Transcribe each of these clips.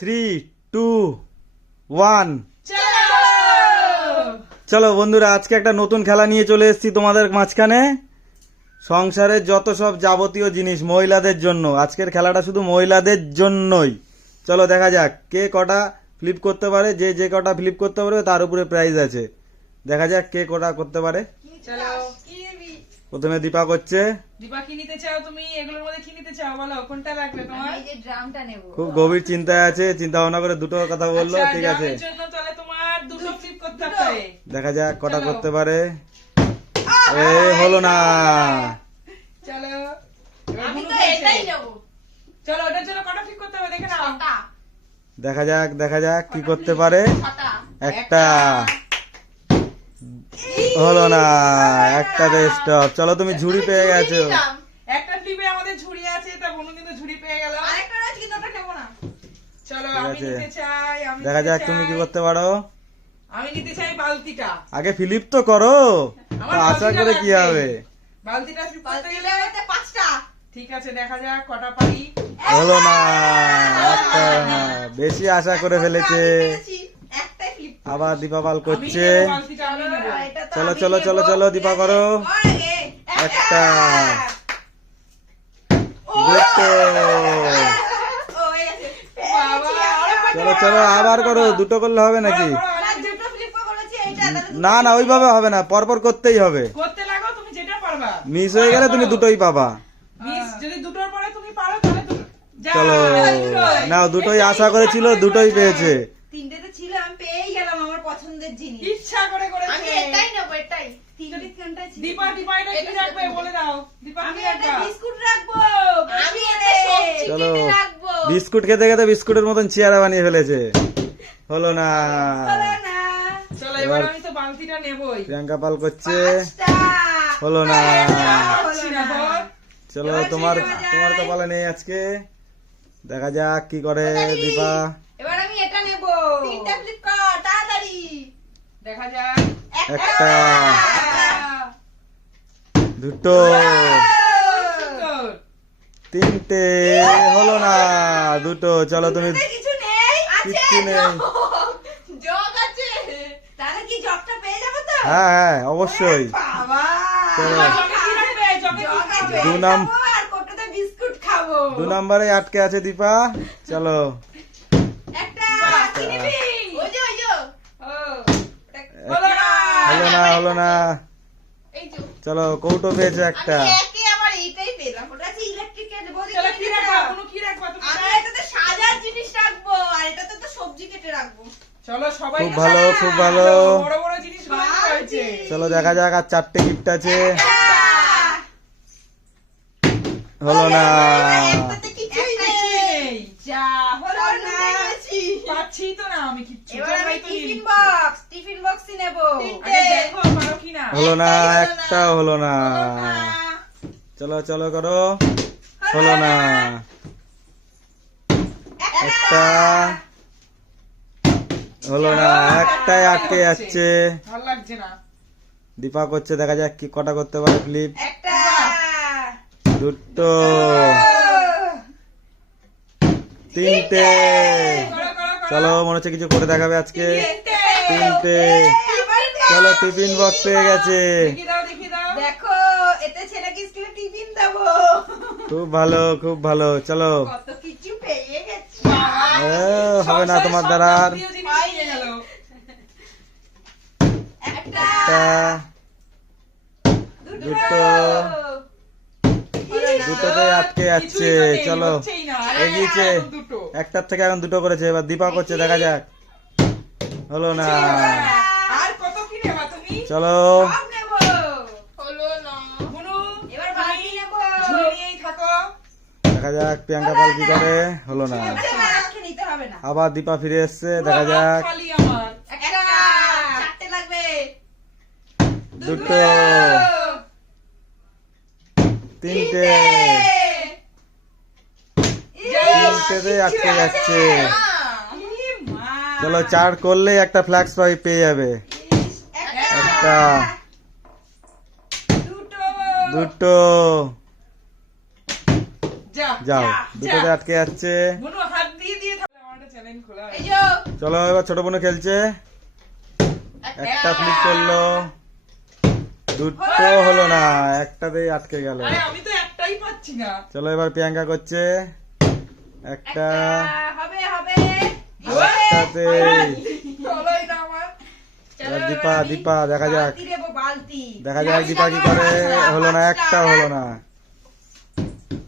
3, 2, 1 চলো বন্ধুরা, আজকে একটা নতুন খেলা নিয়ে চলে এসেছি তোমাদের মাঝখানে। সংসারের যত সব যাবতীয় জিনিস মহিলাদের জন্য, আজকের খেলাটা শুধু মহিলাদের জন্যই। চলো দেখা যাক কে কটা ফ্লিপ করতে পারে। যে যে কটা ফ্লিপ করতে পারবে তার উপরে প্রাইজ আছে। দেখা যাক কে কটা করতে পারে। চলো, প্রথমে দীপা করছে। দীপা কি নিতে চাও তুমি? এগুলোর মধ্যে কি নিতে চাও বলো, কোনটা লাগবে তোমার? এই যে ড্রামটা নেব। খুব গভীর চিন্তায় আছে, চিন্তা ভাবনা করে দুটো কথা বললো। আচ্ছা, ঠিক আছে, ড্রামের জন্য তাহলে তোমার দুটো ফ্লিপ করতে হবে। দেখা যাক কটা চলো। করতে পারে। এ হলো না। চলো, এবার আমি বুনু তো বলছে। এটাই নেব। চলো, ওটার জন্য কটা ফ্লিপ করতে হবে দেখে নাও। ছটা। দেখা যাক কি করতে পারে। ছটা। একটা হলো না, একটাতে স্টপ। চলো তুমি ঝুড়ি পেয়ে গেছো। নিলাম। একটা ফ্লিপে আমাদের ঝুড়ি আছে, তা বুনু কিন্তু ঝুড়ি পেয়ে গেল। আরেকটা আছে কিন্তু ওটা নেব না। চলো, ঠিক আমি আছে। নিতে চাই, আমি দেখা নিতে যাক চাই। তুমি কি করতে পারো। আমি নিতে চাই বালতিটা। আগে ফিলিপ তো করো, আমার তো আশা বালতিটা করে কি লাগবে। হবে। বালতিটা ফ্লিপ করতে বালতি গেলে নেবতে পাঁচটা। ঠিক আছে, দেখা যাক কটা পারি। হলো না, একটা না। বেশি আশা করে ফেলেছে। আমি পেরেছি। একটাই ফ্লিপ। আবার দীপা পাল করছে। আমি নেবো বালতিটা, আমি নেবো। এটা তো চলো আমি চলো নেব। চলো চলো দীপা করো। কর আগে। একটা, ও, দুটো। ও হয়ে গেছে। বাবা, চলো চলো আবার করো, দুটো করলে হবে নাকি? করো, করো, না, আরেকটা দুটো ফ্লিপ করেছি এইটা তাহলে দুটো না না, ওইভাবে হবে না, পরপর করতেই হবে। করতে লাগো, তুমি যেটা পারবা। মিস হয়ে গেলে তুমি দুটোই পাবা। মিস যদি দুটোর পরে তুমি পারো তাহলে দুটো। যা, চলো দুটোই। নাও, দুটোই আশা করেছিল, দুটোই পেয়েছে। তিনটেতে ছিল আমি পেয়েই গেলাম আমার পছন্দের জিনিস। ইচ্ছা করে করেছে। আমি এটাই নেব এটাই। তিনটে কোনটা ছিল? দীপা, দীপা এটা কি রাখবে বলে দাও। দীপা আমি কি এটা রাখবা? বিস্কুট রাখবো। আমি এটা সবজি চলো, কেটে রাখবো। বিস্কুট খেতে খেতে বিস্কুটের মতন চেয়ারা বানিয়ে ফেলেছে। হলো না। হলো না। চলো, এবার আমি তো বালতিটা নেবই। প্রিয়াঙ্কা পাল করছে। পাঁচটা। হলো না। পাচ্ছি না তো। চলো এবার তোমার সেই নেওয়া যায়। তোমার কপালে নেই আজকে। দেখা যাক কি করে দীপা। এবার আমি এটা নেব। তিনটা ফ্লিপ কর তাড়াতাড়ি। দেখা যাক। একটা, দুটো, সুন্দর। তিনটে। হলো না, দুটো। চলো তুমি। দুটোতে কিছু নেই? আছে কিচ্ছু নেই। জগ আছে। তাহলে কি জগটা পেয়ে যাবো তো? হ্যাঁ হ্যাঁ অবশ্যই। বাবা। চলো। জগে কি রাখবে? জগে কি জগে রাখবে? জল দু নাম- খাবো আর কোটোতে বিস্কুট খাবো। 2 নম্বরে আটকে আছে দীপা। চলো একটা কি নিবি? ওই যে ও, হলো না। হলো না। এই যে চলো কৌটো পেয়েছে একটা। আমি একে আবার এইটাই পেলাম। ওটা আছে ইলেকট্রিকের বডি। চলো, কি রাখবা? কোনো কি রাখবা তুমি? আমি এটাতে সাজার জিনিস রাখবো আর এটাতে তো সবজি কেটে রাখবো। চলো, সবাই খুব ভালো, খুব ভালো। বড় বড় জিনিসগুলো কি হয়েছে? চলো দেখা যাক, আর 4টে গিফট আছে। একটা। হলো না। একটাতে কিছুই একটা নেই। নেই। যা হলো না। পাচ্ছি তো না আমি কিচ্ছু। এবার আমি তো নিই। টিফিন বক্সই নেব। আগে দেখো পারো কিনা। হলো না, একটাই হলো একটাও হলো না। চলো চলো করো। হলো না। একটা হলো না, একটাই আটকে যাচ্ছে। ভালো লাগছে না। দীপা করছে, দেখা যাক কি কটা করতে পারে ফ্লিপ। একটা। দুটো, তিনটে। করো, করো, করো। চলো মনে হচ্ছে কিছু করে দেখাবে আজকে। তিনটে। আবার চলো টিফিন বক্স পেয়ে গেছে। দেখি দাও, দেখি দাও। দেখো এতে ছেলেকে স্কুলে টিফিন দেবো। খুব ভালো, খুব ভালো। চলো। কত কিছু পেয়ে গেছি। এ, হবে না তোমার দ্বারা আর। সংসারের সব যাবতীয় জিনিস নিয়ে গেল। একটা। একটা, দুটো, দুটোতে আটকে যাচ্ছে। কিছুই তো নেই, চলো হচ্ছেই না। এগিয়েছে। এখন দুটো। একটার থেকে এখন দুটো করেছে, এবার দীপা করছে, দেখা যাক। হলো না। আর কত কি নেবা তুমি? চলো সব নেবো। হলো না। বুনু, এবার বালতি নেবো। ঝুড়ি নিয়েই থাকো। দেখা যাক প্রিয়াঙ্কা পাল কি করে। হলো না। আচ্ছা, না, আজকে নিতে হবে না। আবার দীপা ফিরে এসছে, দেখা পুরো যাক। হাত খালি আমার। একটা। চারটে লাগবে। দুটো, তিনটে। তিনটেতে আটকে যাচ্ছে। ই মা। চলো 4 করলেই একটা ফ্ল্যাক্স পাই পেয়ে যাবে। একটা, দুটো। দুটো। যা। যাও, দুটোতে আটকে যাচ্ছে। বুনু হাত দিয়ে দিয়ে থাকো। আমার একটা চ্যালেঞ্জ খোলা এই যে চলো এবার ছোট বোন খেলছে, একটা ফ্লিপ করলো, দুটো হলো না, একটাতেই আটকে গেল। আরে আমি তো একটাই পাচ্ছি না। চলো এবার প্রিয়াঙ্কা করছে, একটা, হবে হবে একটাতে। হলোই না আমার। চলো এবার দীপা, এবার আমি দীপা দেখা যাক, বালতি দেবো, বালতি। দেখা যাক দীপা কি করে। হলো না, একটা হলো না।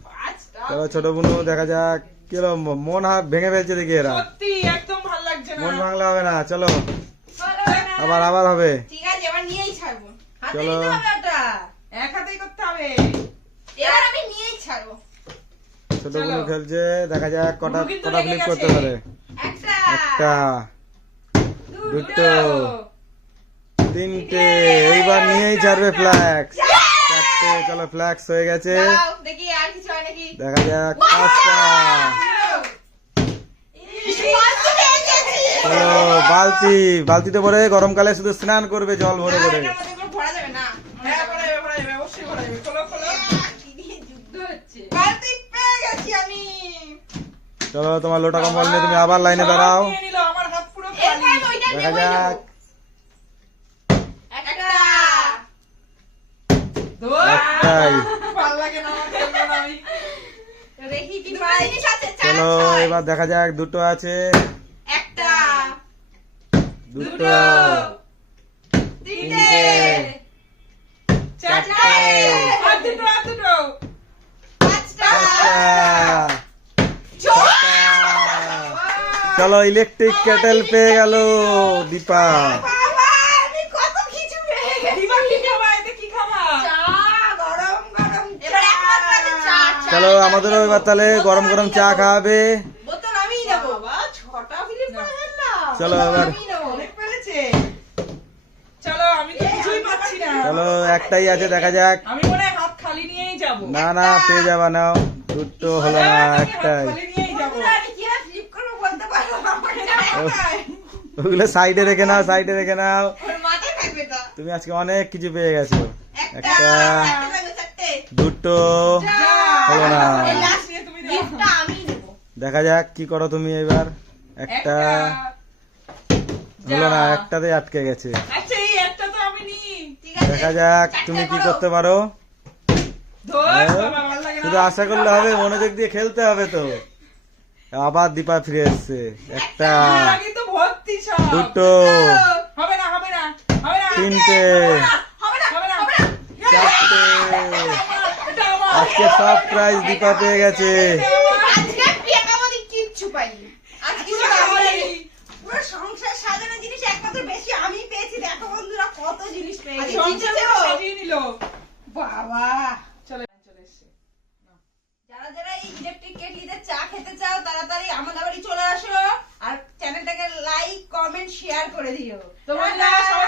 পাঁচটা। চলো ছোট বোন দেখা যাক, কি হলো, মন হাত ভেঙে ফেলছে দেখি এরা। সত্যি একদম ভালো লাগছে না। মন ভাঙলে হবে না, চলো হলো না। আবার আবার হবে। ঠিক আছে, এবার নিয়েই ছাড়বো। হাতে চলো। নিতে হবে ওটা। এক হাতেই করতে হবে। এবার আমি নিয়েই ছাড়বো। ছোট চলো। বোন খেলছে, দেখা যাক কটা বুনু কিন্তু কটা লেগে ফ্লিপ গেছে। করতে পারে। একটা, একটা, দুটো, দুটো। তিনটে, এইবার নিয়েই ছাড়বে ফ্ল্যাক্স। চারটে, চলো ফ্ল্যাক্স হয়ে গেছে। দাও, দেখি আর কিছু হয় নাকি। দেখা যাক পাঁচটা। ইস, বালতি পেয়ে গেছি। চলো বালতি, বালতিতে ভরে গরমকালে শুধু স্নান করবে জল ভরে না, ভরে। এটার মধ্যে কোনো ভরা যাবে না। হ্যাঁ, ভরাইবে, ভরাইবে, অবশ্যই ভরাইবে। খোলো, খোলো। কি নিয়ে যুদ্ধ হচ্ছে। বালতি পেয়ে গেছি আমি। চলো তোমার লোটা কম্বল নিয়ে তুমি আবার লাইনে দাঁড়াও। সব নিয়ে নিলো, আমার হাত পুরো খালি। এবার ওইটা দেখা নেবই নেবো। যাক একটা। ধুর, একটাই। ভাল লাগে না, আমার খেলবো না আমি। দেখি কি পাই। জিনিস আছে, চার, চলো ছয়। এবার দেখা যাক, দুটো আছে, একটা, দুটো, তিনটে, চারটে। আর দুটো, আর দুটো। পাঁচটা, পাঁচটা, ছটা। চলো ইলেকট্রিক কেটেল পেয়ে গেল দীপা। বাবা, আমি কত কিছু পেয়ে গেছি। দিবা, কি খাবা? এতে কি খাবা? চা, গরম গরম এবার একমাত্র আছে চা, চা। চলো আমাদেরও এবার তাহলে গরম গরম চা খাওয়াবে। বোতল আমিই নেবো। বাবা, ছটা ফিলিপ করে ফেললাম। চলো বোতল এবার। আমিই নেবো। অনেক পেরেছে। চলো, আমি তো কিছুই পাচ্ছি না। চলো একটাই আছে, দেখা যাক। আমি মনে হয় হাত খালি নিয়েই যাবো। না না পেয়ে যাবা, নাও। দুটো হলো না, আমি হাত একটাই। খালি নিয়েই যাবো। বন্ধুরা, আমি কিভাবে ফ্লিপ করবো বলতে পারবো না। আমার মাথায়- ওগুলো সাইডে রেখে নাও, সাইডে রেখে নাও। আমার মাথায় থাকবে তো। তুমি আজকে অনেক কিছু পেয়ে গেছো। একটা, একটা, চারটে লাগবে, চারটে। দুটো, যা। হলো না। এই last নিয়ে তুমি যাও। গিফটটা আমিই নেবো। দেখা যাক কি করো তুমি এবার। একটা, হলো না, যা। একটাতে আটকে গেছে। আচ্ছা, এই একটা তো আমি নিই। ঠিক আছে। দেখা যাক চারটে তুমি কি করো। করতে পারো। ধুর, হ্যাঁ? বাবা, ভালো লাগে না। শুধু আশা করলে হবে, মনোযোগ দিয়ে খেলতে হবে তো। আবার দীপা ফিরে এসছে। একটা, আমার আগেই তো ভর্তি সব। দুটো, হবে না, হবে না, হবে না। তিনটে, হবে না, হবে না। হবে না। চারটে। এটা আমার। আজকে সব প্রাইজ দীপা পেয়ে গেছে। আজকে প্রিয়াঙ্কা আমাদের কিচ্ছু পাইনি। আজকে পুরো শুধু আমারই। আমারই। পুরো সংসার সাজানো জিনিস একমাত্র বেশি আমি পেয়েছি। দেখো বন্ধুরা, কত জিনিস পেয়ে গেছি। সংসার পুরো সাজিয়ে নিল। বাবা, চলে চলে এসছে। যারা যারা এই ইলেকট্রিক কেটলিতে চা খেতে চাও তাড়াতাড়ি আমাদের বাড়ি চলে আসো আর চ্যানেলটাকে লাইক কমেন্ট শেয়ার করে দিও। তো বন্ধুরা, সবাই